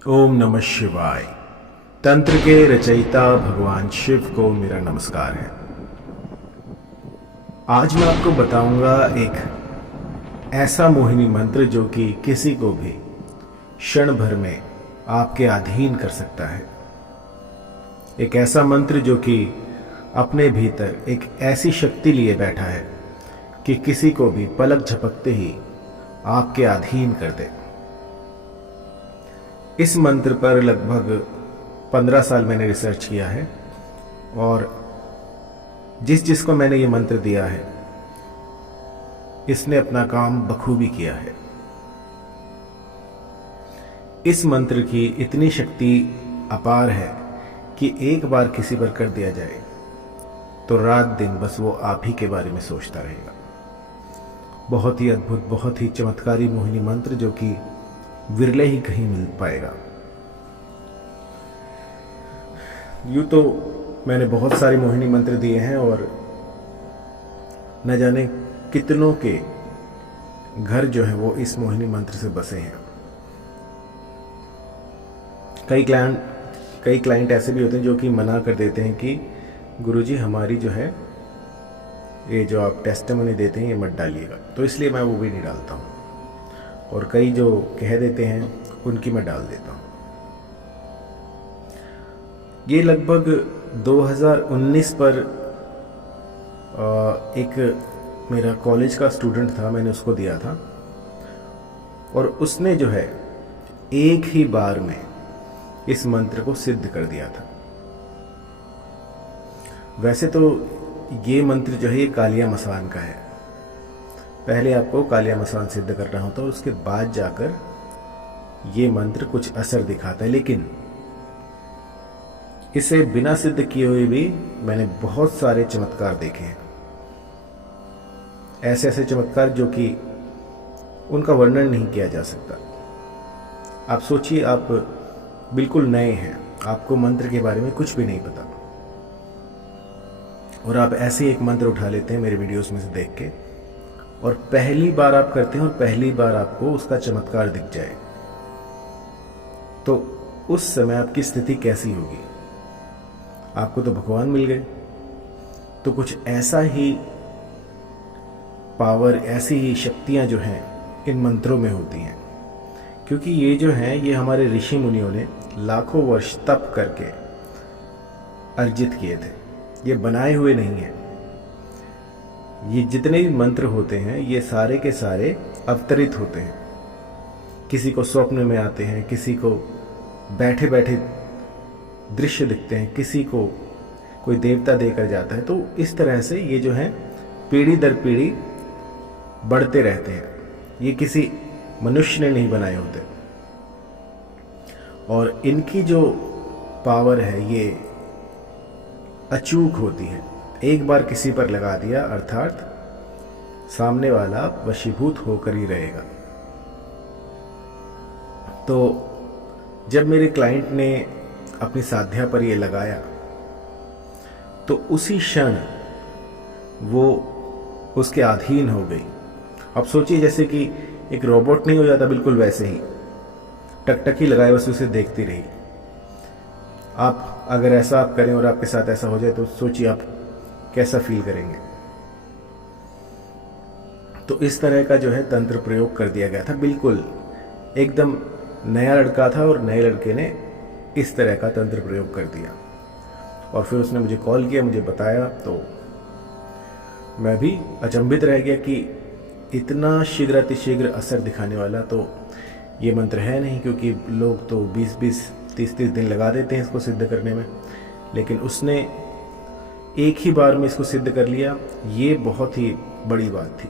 ओम नमः शिवाय। तंत्र के रचयिता भगवान शिव को मेरा नमस्कार है। आज मैं आपको बताऊंगा एक ऐसा मोहिनी मंत्र जो कि किसी को भी क्षण भर में आपके अधीन कर सकता है। एक ऐसा मंत्र जो कि अपने भीतर एक ऐसी शक्ति लिए बैठा है कि किसी को भी पलक झपकते ही आपके अधीन कर दे। इस मंत्र पर लगभग 15 साल मैंने रिसर्च किया है और जिसको मैंने ये मंत्र दिया है इसने अपना काम बखूबी किया है। इस मंत्र की इतनी शक्ति अपार है कि एक बार किसी पर कर दिया जाए तो रात दिन बस वो आप ही के बारे में सोचता रहेगा। बहुत ही अद्भुत, बहुत ही चमत्कारी मोहिनी मंत्र जो कि विरले ही कहीं मिल पाएगा। यूं तो मैंने बहुत सारे मोहिनी मंत्र दिए हैं और न जाने कितनों के घर जो है वो इस मोहिनी मंत्र से बसे हैं। कई क्लाइंट ऐसे भी होते हैं जो कि मना कर देते हैं कि गुरुजी हमारी जो है ये जो आप टेस्टिमनी देते हैं ये मत डालिएगा, तो इसलिए मैं वो भी नहीं डालता हूँ। और कई जो कह देते हैं उनकी मैं डाल देता हूँ। ये लगभग 2019 पर एक मेरा कॉलेज का स्टूडेंट था, मैंने उसको दिया था और उसने जो है एक ही बार में इस मंत्र को सिद्ध कर दिया था। वैसे तो ये मंत्र जो है ये कालिया मसान का है। पहले आपको कालिया मसान सिद्ध करना होता है और उसके बाद जाकर ये मंत्र कुछ असर दिखाता है, लेकिन इसे बिना सिद्ध किए हुए भी मैंने बहुत सारे चमत्कार देखे हैं। ऐसे ऐसे चमत्कार जो कि उनका वर्णन नहीं किया जा सकता। आप सोचिए, आप बिल्कुल नए हैं, आपको मंत्र के बारे में कुछ भी नहीं पता और आप ऐसे ही एक मंत्र उठा लेते हैं मेरे वीडियोस में से देख के और पहली बार आप करते हैं और पहली बार आपको उसका चमत्कार दिख जाए तो उस समय आपकी स्थिति कैसी होगी? आपको तो भगवान मिल गए। तो कुछ ऐसा ही पावर, ऐसी ही शक्तियां जो हैं इन मंत्रों में होती हैं, क्योंकि ये जो हैं ये हमारे ऋषि मुनियों ने लाखों वर्ष तप करके अर्जित किए थे। ये बनाए हुए नहीं हैं। ये जितने भी मंत्र होते हैं ये सारे के सारे अवतरित होते हैं। किसी को स्वप्न में आते हैं, किसी को बैठे बैठे दृश्य दिखते हैं, किसी को कोई देवता देकर जाता है। तो इस तरह से ये जो है पीढ़ी दर पीढ़ी बढ़ते रहते हैं। ये किसी मनुष्य ने नहीं बनाए होते और इनकी जो पावर है ये अचूक होती है। एक बार किसी पर लगा दिया अर्थात सामने वाला वशीभूत होकर ही रहेगा। तो जब मेरे क्लाइंट ने अपनी साध्या पर ये लगाया तो उसी क्षण वो उसके अधीन हो गई। अब सोचिए जैसे कि एक रोबोट नहीं हो जाता, बिल्कुल वैसे ही टकटकी लगाए बस उसे देखती रही। आप अगर ऐसा आप करें और आपके साथ ऐसा हो जाए तो सोचिए आप कैसा फील करेंगे। तो इस तरह का जो है तंत्र प्रयोग कर दिया गया था। बिल्कुल एकदम नया लड़का था और नए लड़के ने इस तरह का तंत्र प्रयोग कर दिया और फिर उसने मुझे कॉल किया, मुझे बताया तो मैं भी अचंभित रह गया कि इतना शीघ्रातिशीघ्र असर दिखाने वाला तो ये मंत्र है नहीं, क्योंकि लोग तो 20-20, 30-30 दिन लगा देते हैं इसको सिद्ध करने में, लेकिन उसने एक ही बार में इसको सिद्ध कर लिया। ये बहुत ही बड़ी बात थी।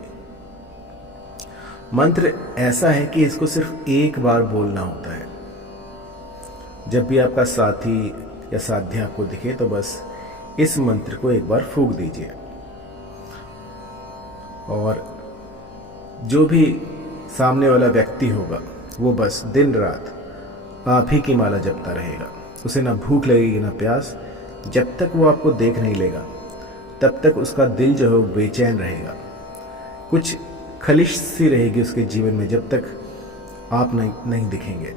मंत्र ऐसा है कि इसको सिर्फ एक बार बोलना होता है। जब भी आपका साथी या साध्या आपको दिखे तो बस इस मंत्र को एक बार फूंक दीजिए और जो भी सामने वाला व्यक्ति होगा वो बस दिन रात आप ही की माला जपता रहेगा। उसे ना भूख लगेगी ना प्यास। जब तक वो आपको देख नहीं लेगा तब तक उसका दिल जो है वो बेचैन रहेगा। कुछ खलिश सी रहेगी उसके जीवन में जब तक आप नहीं दिखेंगे।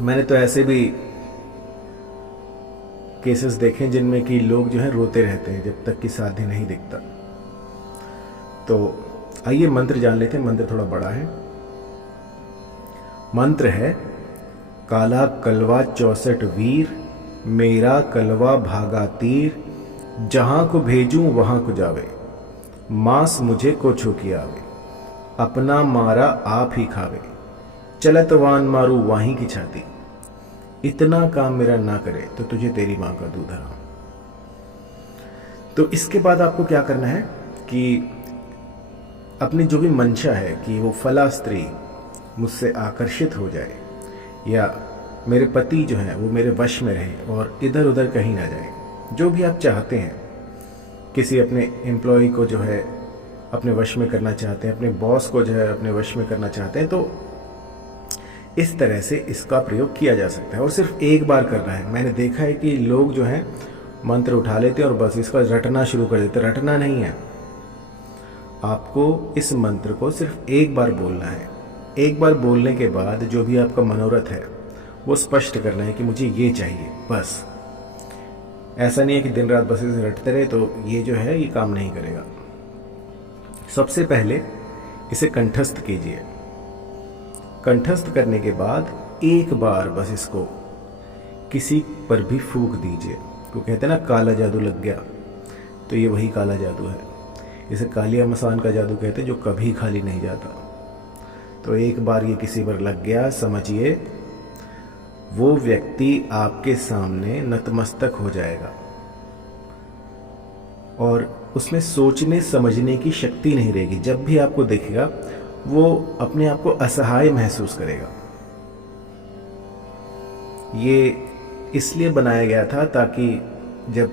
मैंने तो ऐसे भी केसेस देखे जिनमें कि लोग जो है रोते रहते हैं जब तक कि साध्य नहीं दिखता। तो आइए मंत्र जान लेते हैं। मंत्र थोड़ा बड़ा है। मंत्र है काला कलवा 64 वीर, मेरा कलवा भागा तीर, जहां को भेजूं वहां को जावे, मांस मुझे को छुकी आवे, अपना मारा आप ही खावे, चलत वान मारू वाही की छाती, इतना काम मेरा ना करे तो तुझे तेरी मां का दूध हराम। तो इसके बाद आपको क्या करना है कि अपनी जो भी मंशा है कि वो फला स्त्री मुझसे आकर्षित हो जाए या मेरे पति जो हैं वो मेरे वश में रहे और इधर उधर कहीं ना जाए, जो भी आप चाहते हैं, किसी अपने एम्प्लॉय को जो है अपने वश में करना चाहते हैं, अपने बॉस को जो है अपने वश में करना चाहते हैं, तो इस तरह से इसका प्रयोग किया जा सकता है और सिर्फ एक बार करना है। मैंने देखा है कि लोग जो हैं मंत्र उठा लेते हैं और बस इसका रटना शुरू कर देते। रटना नहीं है, आपको इस मंत्र को सिर्फ एक बार बोलना है। एक बार बोलने के बाद जो भी आपका मनोरथ है वो स्पष्ट करना है कि मुझे ये चाहिए, बस। ऐसा नहीं है कि दिन रात बस इसे रटते रहे, तो ये जो है ये काम नहीं करेगा। सबसे पहले इसे कंठस्थ कीजिए। कंठस्थ करने के बाद एक बार बस इसको किसी पर भी फूंक दीजिए। तो कहते हैं ना काला जादू लग गया, तो ये वही काला जादू है। इसे कालिया मसान का जादू कहते हैं, जो कभी खाली नहीं जाता। तो एक बार ये किसी पर लग गया, समझिए वो व्यक्ति आपके सामने नतमस्तक हो जाएगा और उसमें सोचने समझने की शक्ति नहीं रहेगी। जब भी आपको देखेगा वो अपने आप को असहाय महसूस करेगा। ये इसलिए बनाया गया था ताकि जब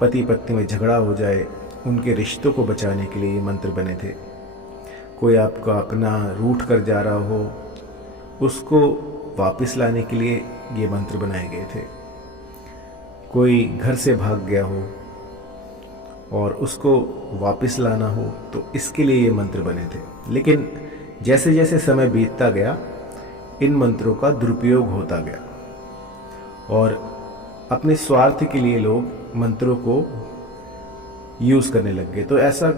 पति पत्नी में झगड़ा हो जाए, उनके रिश्तों को बचाने के लिए ये मंत्र बने थे। कोई आपका अपना रूठ कर जा रहा हो, उसको वापस लाने के लिए ये मंत्र बनाए गए थे। कोई घर से भाग गया हो और उसको वापस लाना हो, तो इसके लिए ये मंत्र बने थे। लेकिन जैसे जैसे समय बीतता गया, इन मंत्रों का दुरुपयोग होता गया और अपने स्वार्थ के लिए लोग मंत्रों को यूज करने लग गए। तो ऐसा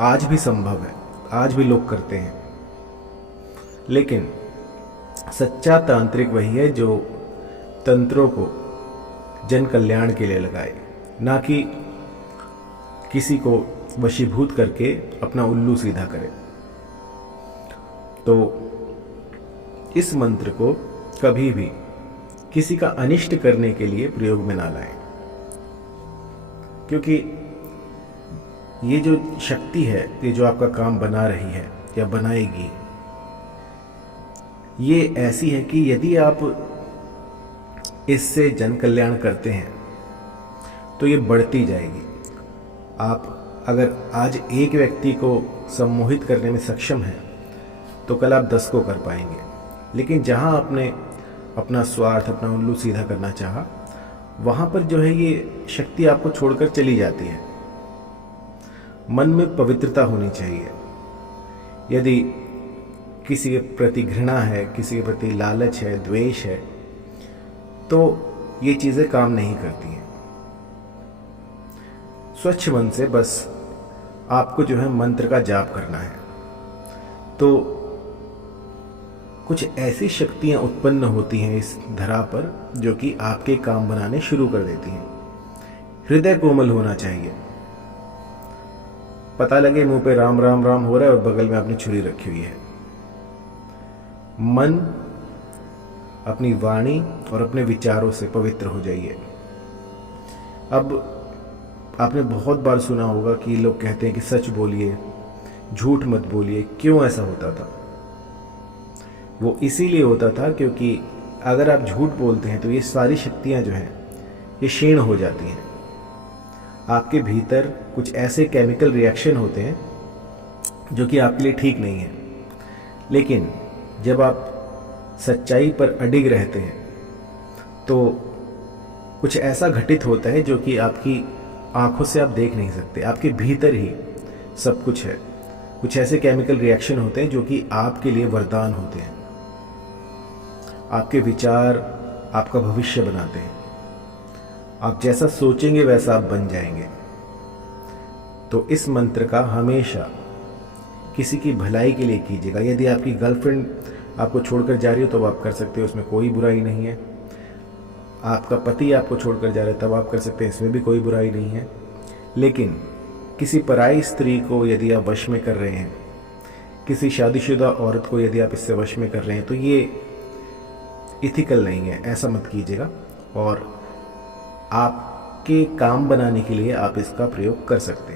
आज भी संभव है, आज भी लोग करते हैं। लेकिन सच्चा तांत्रिक वही है जो तंत्रों को जन कल्याण के लिए लगाए, ना कि किसी को वशीभूत करके अपना उल्लू सीधा करे। तो इस मंत्र को कभी भी किसी का अनिष्ट करने के लिए प्रयोग में ना लाएं, क्योंकि ये जो शक्ति है, ये जो आपका काम बना रही है या बनाएगी, ये ऐसी है कि यदि आप इससे जन कल्याण करते हैं तो ये बढ़ती जाएगी। आप अगर आज एक व्यक्ति को सम्मोहित करने में सक्षम हैं तो कल आप 10 को कर पाएंगे। लेकिन जहां आपने अपना स्वार्थ, अपना उल्लू सीधा करना चाहा, वहां पर जो है ये शक्ति आपको छोड़कर चली जाती है। मन में पवित्रता होनी चाहिए। यदि किसी के प्रति घृणा है, किसी के प्रति लालच है, द्वेष है, तो ये चीजें काम नहीं करती हैं। स्वच्छ मन से बस आपको जो है मंत्र का जाप करना है, तो कुछ ऐसी शक्तियां उत्पन्न होती हैं इस धरा पर जो कि आपके काम बनाने शुरू कर देती हैं। हृदय कोमल होना चाहिए। पता लगे मुंह पे राम राम राम हो रहा है और बगल में आपने छुरी रखी हुई है। मन, अपनी वाणी और अपने विचारों से पवित्र हो जाइए। अब आपने बहुत बार सुना होगा कि लोग कहते हैं कि सच बोलिए, झूठ मत बोलिए। क्यों ऐसा होता था? वो इसीलिए होता था क्योंकि अगर आप झूठ बोलते हैं तो ये सारी शक्तियां जो हैं ये क्षीण हो जाती हैं। आपके भीतर कुछ ऐसे केमिकल रिएक्शन होते हैं जो कि आपके लिए ठीक नहीं है। लेकिन जब आप सच्चाई पर अडिग रहते हैं तो कुछ ऐसा घटित होता है जो कि आपकी आंखों से आप देख नहीं सकते। आपके भीतर ही सब कुछ है। कुछ ऐसे केमिकल रिएक्शन होते हैं जो कि आपके लिए वरदान होते हैं। आपके विचार आपका भविष्य बनाते हैं। आप जैसा सोचेंगे वैसा आप बन जाएंगे। तो इस मंत्र का हमेशा किसी की भलाई के लिए कीजिएगा। यदि आपकी गर्लफ्रेंड आपको छोड़कर जा रही हो तो आप कर सकते हो, उसमें कोई बुराई नहीं है। आपका पति आपको छोड़कर जा रहा है तब आप कर सकते हैं, इसमें भी कोई बुराई नहीं है। लेकिन किसी पराई स्त्री को यदि आप वश में कर रहे हैं, किसी शादीशुदा औरत को यदि आप इससे वश में कर रहे हैं, तो ये इथिकल नहीं है, ऐसा मत कीजिएगा। और आपके काम बनाने के लिए आप इसका प्रयोग कर सकते हैं।